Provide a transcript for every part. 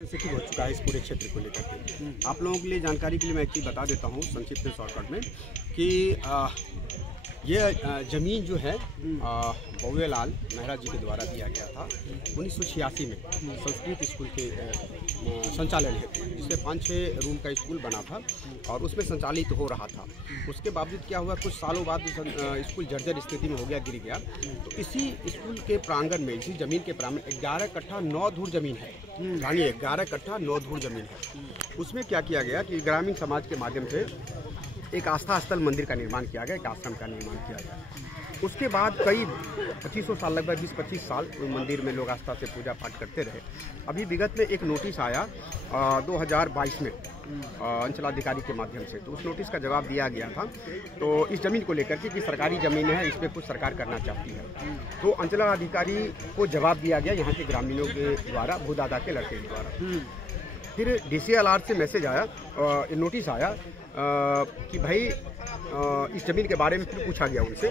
Sensitive हो चुका है इस पूरे क्षेत्र को लेकर के। आप लोगों के लिए जानकारी के लिए मैं एक चीज़ बता देता हूँ संक्षिप्त में, शॉर्टकट में, कि ये ज़मीन जो है बउए लाल मेहरा जी के द्वारा दिया गया था 1986 में संस्कृत स्कूल के संचालन हेतु, जिससे 5-6 रूम का स्कूल बना था और उसमें संचालित हो रहा था। उसके बावजूद क्या हुआ, कुछ सालों बाद स्कूल जर्जर स्थिति में हो गया, गिर गया। तो इसी स्कूल के प्रांगण में, इसी ज़मीन के प्रांगण 11 कट्ठा 9 धूर ज़मीन है, यानी 11 कट्ठा 9 धूर ज़मीन है। उसमें क्या किया गया कि ग्रामीण समाज के माध्यम से एक आस्था स्थल मंदिर का निर्माण किया गया, एक आश्रम का निर्माण किया गया। उसके बाद कई 2500 साल, लगभग 20-25 साल मंदिर में लोग आस्था से पूजा पाठ करते रहे। अभी विगत में एक नोटिस आया 2022 में अंचलाधिकारी के माध्यम से, तो उस नोटिस का जवाब दिया गया था तो इस ज़मीन को लेकर के कि सरकारी ज़मीन है, इस पर कुछ सरकार करना चाहती है। तो अंचलाधिकारी को जवाब दिया गया यहाँ के ग्रामीणों के द्वारा, भूदादा के लड़के के द्वारा। फिर DCLR से मैसेज आया, नोटिस आया कि भाई इस ज़मीन के बारे में फिर पूछा गया उनसे।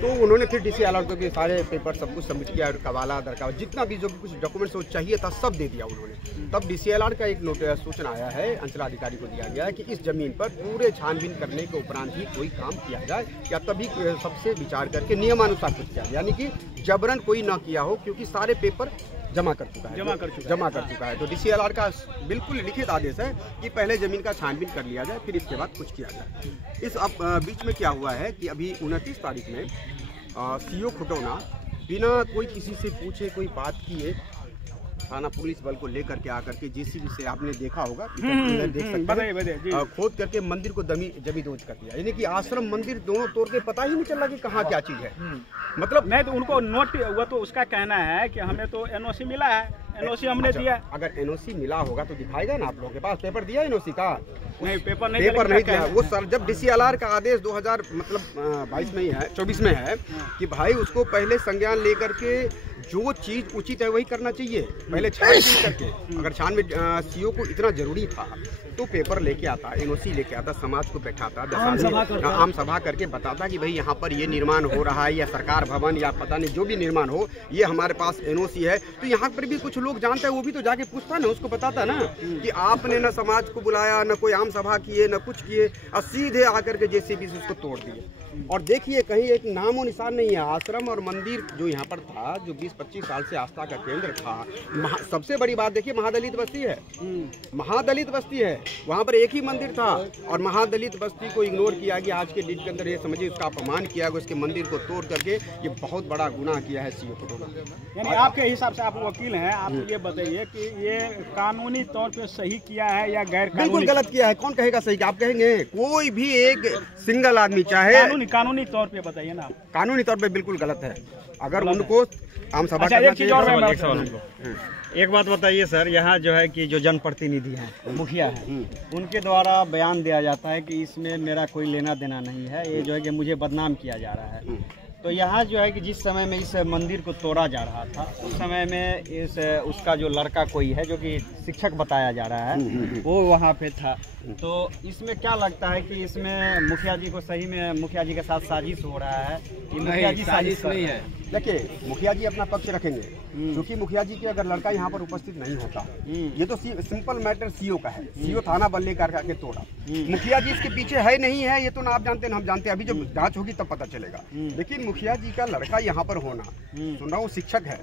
तो उन्होंने फिर DCLR को भी सारे पेपर सब कुछ सबमिट किया, कवाला दरकावा जितना भी जो कुछ डॉक्यूमेंट्स वो चाहिए था सब दे दिया उन्होंने। तब DCLR का एक सूचना आया है, अंचलाधिकारी को दिया गया है कि इस ज़मीन पर पूरे छानबीन करने के उपरांत ही कोई काम किया जाए, या तभी सबसे विचार करके नियमानुसार कुछ किया, यानी कि जबरन कोई ना किया हो, क्योंकि सारे पेपर जमा कर चुका है। तो DCLR का बिल्कुल लिखित आदेश है कि पहले ज़मीन का छानबीन कर लिया जाए, फिर इसके बाद कुछ किया जाए। इस बीच में क्या हुआ है कि अभी 29 तारीख में CO खुटौना बिना कोई किसी से पूछे, कोई बात किए, थाना पुलिस बल को लेकर के आकर के JCB से, आपने देखा होगा, देख सकते हैं, खोद करके मंदिर को जमींदोज कर दिया। यानी कि आश्रम मंदिर दोनों तोड़ के पता ही नहीं चला कि कहाँ क्या चीज़ है। मतलब मैं तो उनको नोट हुआ, तो उसका कहना है कि हमें तो NOC मिला है, NOC हमने दिया। अगर NOC मिला होगा तो दिखाएगा ना, आप लोगों के पास पेपर दिया NOC का? नहीं, पेपर नहीं दिया। वो सर जब DCLR का आदेश 2022 में ही है, 24 में है कि भाई उसको पहले संज्ञान लेकर के जो चीज़ उचित है वही करना चाहिए, पहले छानबीन करके। अगर छानबीन CO को इतना जरूरी था तो पेपर लेके आता, NOC लेके आता, समाज को बैठाता, आम सभा करके बताता कि भाई यहाँ पर ये निर्माण हो रहा है, या सरकार भवन या पता नहीं जो भी निर्माण हो, ये हमारे पास NOC है। तो यहाँ पर भी कुछ लोग जानता है, वो भी तो जाके पूछता ना, उसको बताता ना कि आपने न समाज को बुलाया, न कोई आम सभा किए, न कुछ किए, और सीधे आकर के JCB से उसको तोड़ दिए। और देखिए कहीं एक नामो निशान नहीं है। आश्रम और मंदिर जो यहाँ पर था, जो 20-25 साल से आस्था का केंद्र था, सबसे बड़ी बात देखिए, महादलित बस्ती है, महादलित बस्ती है, वहाँ पर एक ही मंदिर था और महादलित बस्ती को इग्नोर किया गया। आज के डेट के अंदर ये समझिए उसका अपमान किया गया, उसके मंदिर को तोड़ करके ये बहुत बड़ा गुनाह किया है CO खुटौना। यानी आपके हिसाब से, आप वकील हैं, आप ये बताइए कि ये कानूनी तौर पे सही किया है या गैर कानूनी? बिल्कुल गलत किया है। कौन कहेगा सही? आप कहेंगे? कोई भी एक सिंगल आदमी चाहे कानूनी तौर पे बताइए ना। कानूनी तौर पे बिल्कुल गलत है। अगर उनको आम सभा एक बात बताइए सर, यहाँ जो है कि जो जनप्रतिनिधि हैं, मुखिया हैं, उनके द्वारा बयान दिया जाता है कि इसमें मेरा कोई लेना देना नहीं है, ये जो है कि मुझे बदनाम किया जा रहा है। तो यहाँ जो है कि जिस समय में इस मंदिर को तोड़ा जा रहा था, उस समय में उसका जो लड़का कोई है, जो कि शिक्षक बताया जा रहा है, वो वहाँ पे था। तो इसमें क्या लगता है कि इसमें मुखिया जी को सही में मुखिया जी के साथ साजिश हो रहा है कि मुखिया जी साजिश नहीं है? देखिए, मुखिया जी अपना पक्ष रखेंगे, क्योंकि मुखिया जी के अगर लड़का यहाँ पर उपस्थित नहीं होता, ये तो सिंपल मैटर CO का है, CO थाना बल लेकर के तोड़ा। मुखिया जी इसके पीछे है नहीं है, ये तो ना आप जानते हैं ना हम जानते हैं, अभी जब जांच होगी तब पता चलेगा। लेकिन मुखिया जी का लड़का यहाँ पर होना, सुन रहा हूँ, शिक्षक है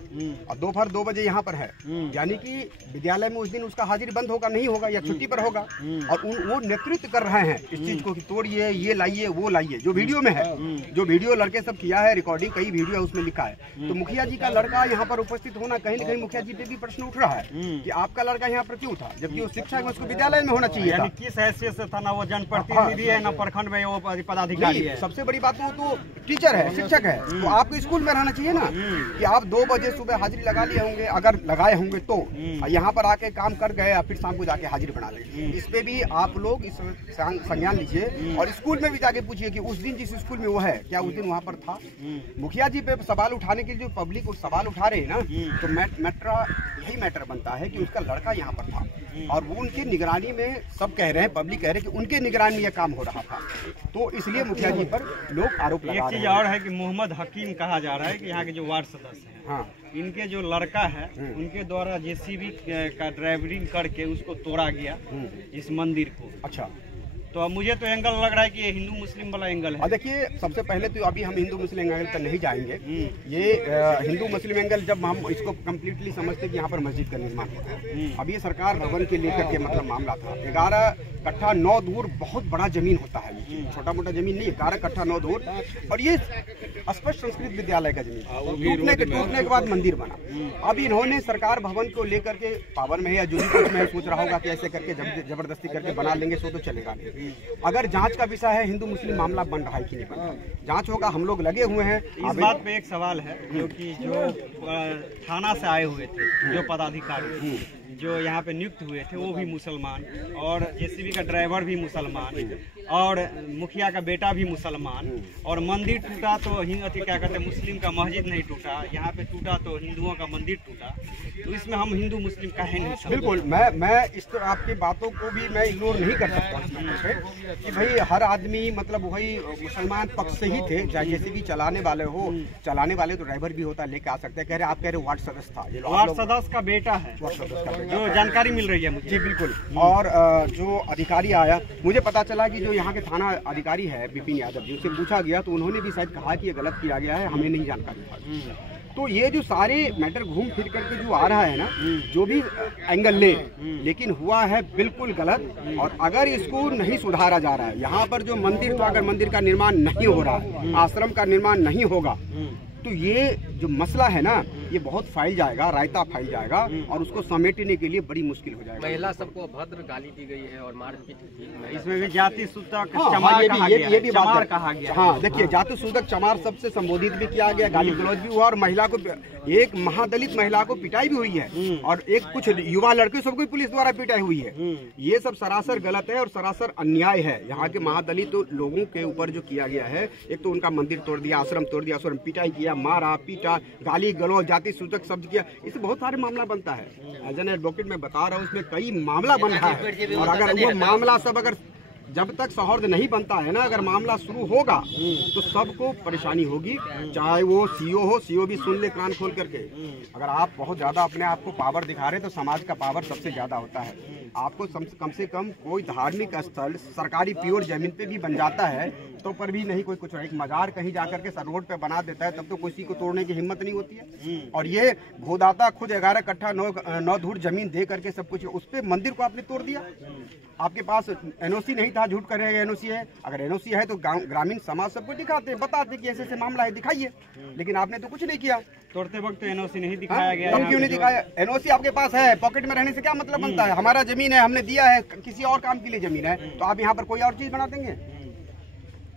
और दोपहर 2 बजे यहाँ पर है, यानी कि विद्यालय में उस दिन उसका हाजिरी बंद होगा, नहीं होगा, या छुट्टी पर होगा, और वो नेतृत्व कर रहे हैं इस चीज को कि तोड़िए, ये लाइए, वो लाइए, जो वीडियो में है, जो वीडियो लड़के सब किया है, रिकॉर्डिंग कई वीडियो है उसमें लिखा है। तो मुखिया जी का लड़का यहाँ पर उपस्थित होना, कहीं न कहीं मुखिया जी पे भी प्रश्न उठ रहा है कि आपका लड़का यहाँ पर क्यों था, जबकि वो शिक्षक में, उसको विद्यालय में होना चाहिए। यानी किस हैसियत से था? ना वो जनप्रतिनिधि है, ना प्रखंड में वो पदाधिकारी है। सबसे बड़ी बात तो टीचर है, शिक्षक है, तो आपको स्कूल में रहना चाहिए ना कि आप 2 बजे सुबह हाजिरी लगा लिए होंगे, अगर लगाए होंगे तो यहाँ पर आके काम कर गए, फिर शाम को जाके हाजिरी बना लेंगे। इस पे भी आप लोग इस संज्ञान लीजिए और स्कूल में भी जाके पूछिए कि उस दिन जिस स्कूल में वो है, क्या उस दिन वहाँ पर था? मुखिया जी पे सवाल उठाने के लिए जो पब्लिक सवाल उठा रहे हैं ना, तो यही मैटर बनता है कि उसका लड़का यहाँ पर था और वो उनकी निगरानी में, सब कह रहे हैं, पब्लिक कह रहे हैं कि उनके निगरानी में यह काम हो रहा था, तो इसलिए मुखिया जी पर लोग आरोप लगा रहे हैं। एक चीज और है कि मोहम्मद हकीम कहा जा रहा है कि यहाँ के जो वार्ड सदस्य हैं, हाँ। इनके जो लड़का है उनके द्वारा जेसीबी का ड्राइवरिंग करके उसको तोड़ा गया इस मंदिर को। अच्छा, तो अब मुझे तो एंगल लग रहा है कि ये हिंदू मुस्लिम वाला एंगल है। देखिए, सबसे पहले तो अभी हम हिंदू मुस्लिम एंगल तक नहीं जाएंगे। ये हिंदू मुस्लिम एंगल जब हम इसको कम्प्लीटली समझते कि यहाँ पर मस्जिद का निर्माण होता है। अब ये सरकार भवन के लेकर के मतलब मामला था। 11 कट्ठा 9 धूर बहुत बड़ा जमीन होता है, छोटा मोटा जमीन नहीं, 11 कट्ठा 9 धूर। और ये स्पष्ट संस्कृत विद्यालय का जमीन टूटने के बाद मंदिर बना। अब इन्होंने सरकार भवन को लेकर के पावर में है या जो भी कुछ में सोच रहा होगा कि ऐसे करके जबरदस्ती करके बना लेंगे, सो तो चलेगा नहीं। अगर जांच का विषय है, हिंदू मुस्लिम मामला बन रहा है कि नहीं बन रहा है, जांच होगा, हम लोग लगे हुए हैं। इस बात पे एक सवाल है, जो कि जो थाना से आए हुए थे जो पदाधिकारी जो यहाँ पे नियुक्त हुए थे वो भी मुसलमान, और जेसीबी का ड्राइवर भी मुसलमान, और मुखिया का बेटा भी मुसलमान, और मंदिर टूटा तो क्या कहते हैं, मुस्लिम का मस्जिद नहीं टूटा, यहाँ पे टूटा तो हिंदुओं का मंदिर टूटा। तो इसमें हम हिंदू मुस्लिम काहे नहीं समझ? बिल्कुल, मैं इस तरह आपकी बातों को भी मैं इग्नोर नहीं कर सकता कि भाई हर आदमी मतलब वही मुसलमान पक्ष से ही थे, चाहे जेसीबी चलाने वाले तो ड्राइवर भी होता, लेके आ सकते हैं। कह रहे आप कह रहे वार्ड सदस्य था, वार्ड सदस्य का बेटा है, जो जानकारी मिल रही है मुझे। जी बिल्कुल। और जो अधिकारी आया, मुझे पता चला कि जो यहाँ के थाना अधिकारी है विपिन यादव जी, उससे पूछा गया तो उन्होंने भी शायद कहा कि ये गलत किया गया है, हमें नहीं जानकारी था। तो ये जो सारे मैटर घूम फिर करके जो आ रहा है ना, जो भी एंगल लेकिन हुआ है बिल्कुल गलत। और अगर इसको नहीं सुधारा जा रहा है, यहाँ पर जो मंदिर, तो अगर मंदिर का निर्माण नहीं हो रहा है, आश्रम का निर्माण नहीं होगा, तो ये जो मसला है ना, ये बहुत फैल जाएगा, रायता फैल जाएगा, और उसको समेटने के लिए बड़ी मुश्किल हो जाएगा। महिला सबको अभद्र गाली दी गई है और मारपीट की। इसमें भी जाति सूचक चमार कहा गया। हाँ, देखिए, जाति सूचक चमार सबसे संबोधित भी किया गया, गाली गलौज भी हुआ, और महिला को, एक महादलित महिला को पिटाई भी हुई है, और एक कुछ युवा लड़के सबको पुलिस द्वारा पिटाई हुई है। ये सब सरासर गलत है और सरासर अन्याय है। यहाँ के महादलित लोगों के ऊपर जो किया गया है, एक तो उनका मंदिर तोड़ दिया, आश्रम तोड़ दिया, आश्रम पिटाई किया, मारा पीटा, गाली गलौज, जाति सूचक शब्द किया, इससे बहुत सारे मामला बनता है। एज एन एडवोकेट मैं बता रहा हूँ, इसमें कई मामला बन रहा है। और अगर वो मामला सब, अगर जब तक सौहार्द नहीं बनता है ना, अगर मामला शुरू होगा तो सबको परेशानी होगी, चाहे वो सीओ भी सुन ले कान खोल करके। अगर आप बहुत ज्यादा अपने आप को पावर दिखा रहे तो समाज का पावर सबसे ज्यादा होता है। आपको कम से कम कोई धार्मिक स्थल सरकारी प्योर जमीन पे भी बन जाता है तो पर भी नहीं, कोई कुछ एक मजार कहीं जाकर के रोड पे बना देता है, तब तो किसी को तोड़ने की हिम्मत नहीं होती है। और ये भूदाता खुद 11 कट्ठा 9 धूर जमीन दे करके सब कुछ, उस पे मंदिर को आपने तोड़ दिया। आपके पास एनओसी नहीं था, झूठ कर रहे हैं एनओसी है। अगर एनओसी है तो ग्रामीण समाज सबको दिखाते, बताते कि ऐसे ऐसे मामला है, दिखाइए। लेकिन आपने तो कुछ नहीं किया। तोड़ते वक्त तो एनओसी नहीं दिखाया गया। तब क्यों नहीं दिखाया? एनओसी आपके पास है, पॉकेट में रहने से क्या मतलब बनता है? हमारा जमीन है, हमने दिया है, किसी और काम के लिए जमीन है, तो आप यहाँ पर कोई और चीज बना देंगे?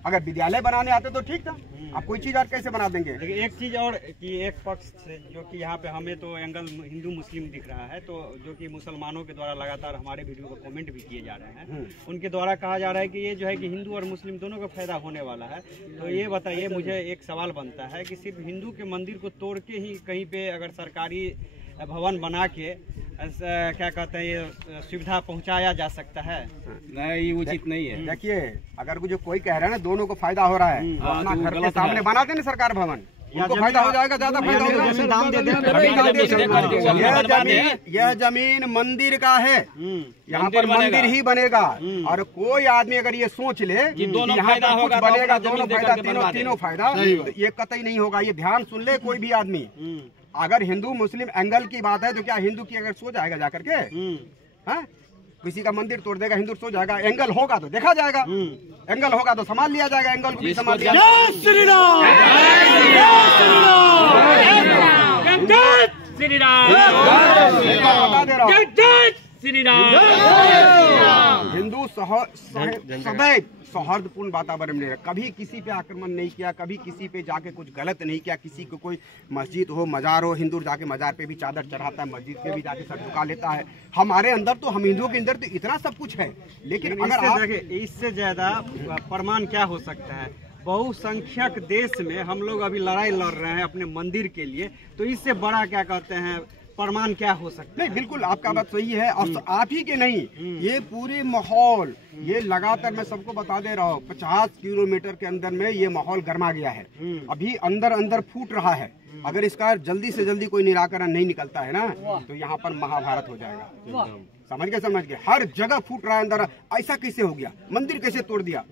अगर विद्यालय बनाने आते तो ठीक था, आप कोई चीज और कैसे बना देंगे? लेकिन एक चीज और कि एक पक्ष से जो कि यहाँ पे हमें तो एंगल हिंदू मुस्लिम दिख रहा है, तो जो कि मुसलमानों के द्वारा लगातार हमारे वीडियो को कमेंट भी किए जा रहे हैं, उनके द्वारा कहा जा रहा है कि ये जो है कि हिंदू और मुस्लिम दोनों का फायदा होने वाला है। तो ये बताइए, मुझे एक सवाल बनता है कि सिर्फ हिंदू के मंदिर को तोड़ के ही कहीं पे अगर सरकारी भवन बना के क्या कहते हैं ये सुविधा पहुंचाया जा सकता है? नहीं, उचित नहीं है। देखिए, अगर जो कोई कह रहा है ना दोनों को फायदा हो रहा है, तो अपना घर के सामने बना दें सरकार भवन, उनको फायदा हो जाएगा, ज्यादा फायदा हो जाएगा। यह जमीन मंदिर का है, यहाँ पर मंदिर ही बनेगा। और कोई आदमी अगर ये सोच ले कि यहाँ पर कुछ बनेगा, दोनों फायदा, तीनों फायदा, तो ये कतई नहीं होगा। ये ध्यान सुन ले कोई भी आदमी। अगर हिंदू मुस्लिम एंगल की बात है तो क्या हिंदू की अगर सो जाएगा जाकर के, हाँ, किसी का मंदिर तोड़ देगा, हिंदू सो जाएगा? एंगल होगा तो देखा जाएगा, एंगल होगा तो संभाल लिया जाएगा, एंगल को भी संभाल लिया जाएगा। हिंदू सदैव सौहार्दपूर्ण वातावरण में, कभी किसी पे आक्रमण नहीं किया, कभी किसी पे जाके कुछ गलत नहीं किया। किसी को कोई मस्जिद हो, मजार हो, हिंदू जाके मजार पे भी चादर चढ़ाता है, मस्जिद पे भी जाके सर झुका लेता है। हमारे अंदर तो, हम हिंदुओं के अंदर तो इतना सब कुछ है। लेकिन अगर इससे ज्यादा प्रमाण क्या हो सकता है? बहुसंख्यक देश में हम लोग अभी लड़ाई लड़ रहे हैं अपने मंदिर के लिए, तो इससे बड़ा क्या कहते हैं प्रमाण क्या हो सकता है? नहीं, बिल्कुल आपका बात सही है। और आप ही के नहीं, ये पूरे माहौल, ये लगातार मैं सबको बता दे रहा हूँ, 50 किलोमीटर के अंदर में ये माहौल गर्मा गया है, अभी अंदर अंदर फूट रहा है। अगर इसका जल्दी से जल्दी कोई निराकरण नहीं निकलता है ना तो यहाँ पर महाभारत हो जाएगा। समझ गए हर जगह फूट रहा है अंदर। ऐसा कैसे हो गया, मंदिर कैसे तोड़ दिया?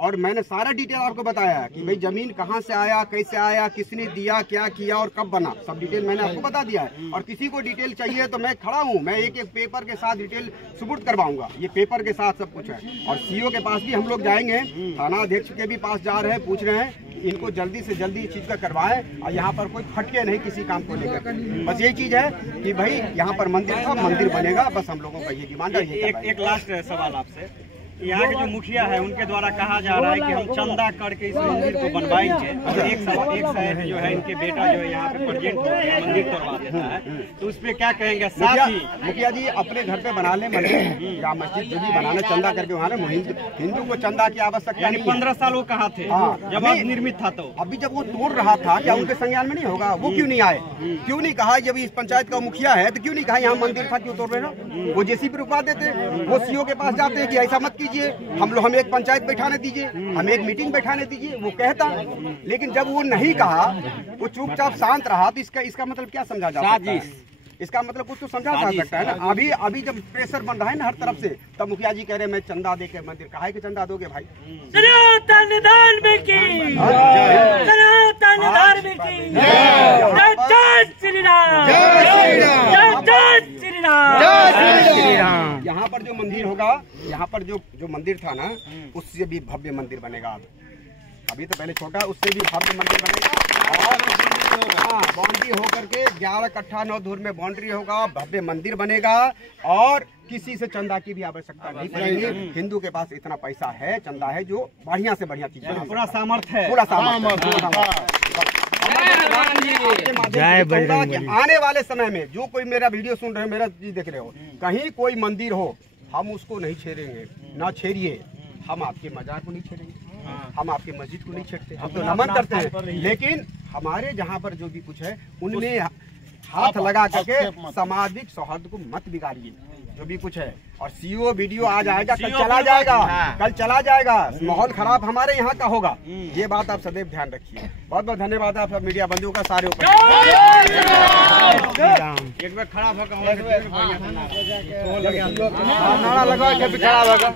और मैंने सारा डिटेल आपको बताया कि भाई जमीन कहाँ से आया, कैसे आया, किसने दिया, क्या किया और कब बना, सब डिटेल मैंने आपको बता दिया है। और किसी को डिटेल चाहिए तो मैं खड़ा हूँ, मैं एक एक पेपर के साथ डिटेल सुपुर्द करवाऊंगा। ये पेपर के साथ सब कुछ है। और सीओ के पास भी हम लोग जाएंगे, थाना अध्यक्ष के भी पास जा रहे हैं, पूछ रहे हैं इनको जल्दी से जल्दी इस चीज का करवाएं और यहाँ पर कोई फटके नहीं किसी काम को लेकर। बस यही चीज है कि भाई यहाँ पर मंदिर था, मंदिर बनेगा, बस हम लोगों का ये डिमांड है। एक लास्ट सवाल आपसे, यहाँ के जो मुखिया है उनके द्वारा कहा जा रहा है कि हम चंदा करके इस मंदिर को बनवाएंगे और एक साइड जो है इनके बेटा जो है यहाँ पे प्रेजेंट होकर मंदिर तोड़वा देता है, तो उस पर क्या कहेंगे? साथ ही मुखिया जी अपने घर पे बना ले मंदिर या मस्जिद जो भी बनाना, चंदा करके वहाँ हिंदू को चंदा की आवश्यकता नहीं। 15 साल वो कहाँ थे जब निर्मित था? तो अभी जब वो तोड़ रहा था क्या उनके संज्ञान में नहीं होगा? वो क्यों नहीं आए, क्यों नहीं कहा? जब इस पंचायत का मुखिया है तो क्यों नहीं कहा यहाँ मंदिर था, क्यों तोड़ रहे हो? वो जेसीबी रुकवा देते, वो सीओ के पास जाते कि ऐसा मत कीजिए, हमें एक पंचायत बैठाने दीजिए, हमें एक मीटिंग बैठाने दीजिए, वो कहता। लेकिन जब वो नहीं कहा, वो चुपचाप शांत रहा, तो इसका मतलब क्या समझा जा सकता है? इसका मतलब कुछ तो समझा जा सकता है ना। अभी जब प्रेशर बन रहा है ना हर तरफ से, तब मुखिया जी कह रहे मैं चंदा दे के मंदिर, काहे के चंदा दोगे भाई? सनातन धर्म की, सनातन धर्म की जय श्री राम, जय श्री राम। यहाँ पर जो मंदिर होगा, यहाँ पर जो मंदिर था ना, उससे भी भव्य मंदिर बनेगा। अभी तो पहले छोटा, उससे भी भव्य मंदिर बनेगा। और बाउंड्री होकर के 11 कट्ठा 9 धूर में बाउंड्री होगा, भव्य मंदिर बनेगा और किसी से चंदा की भी आवश्यकता नहीं पड़ेगी। हिंदू के पास इतना पैसा है, चंदा है, जो बढ़िया से बढ़िया चीज, पूरा सामर्थ्य है, पूरा सामर्थ्य। आने वाले समय में जो कोई मेरा वीडियो सुन रहे हो, मेरा चीज देख रहे हो, कहीं कोई मंदिर हो, हम उसको नहीं छेड़ेंगे, ना छेड़िए। हम आपके मजार को नहीं छेड़ेंगे, हम आपके मस्जिद को नहीं छेड़ते, हम तो नमन करते हैं। लेकिन हमारे जहाँ पर जो भी कुछ है उनमें हाथ लगा करके सामाजिक सौहार्द को मत बिगाड़िए, जो भी कुछ है। और सीओ वीडियो आ जाएगा, कल चला जाएगा, कल चला जाएगा, माहौल खराब हमारे यहाँ का होगा। ये बात आप सदैव ध्यान रखिए। बहुत बहुत धन्यवाद आप सब मीडिया बंधुओं का, सारे ऊपर एक बार खड़ा होकर नारा लगा के खड़ा होगा।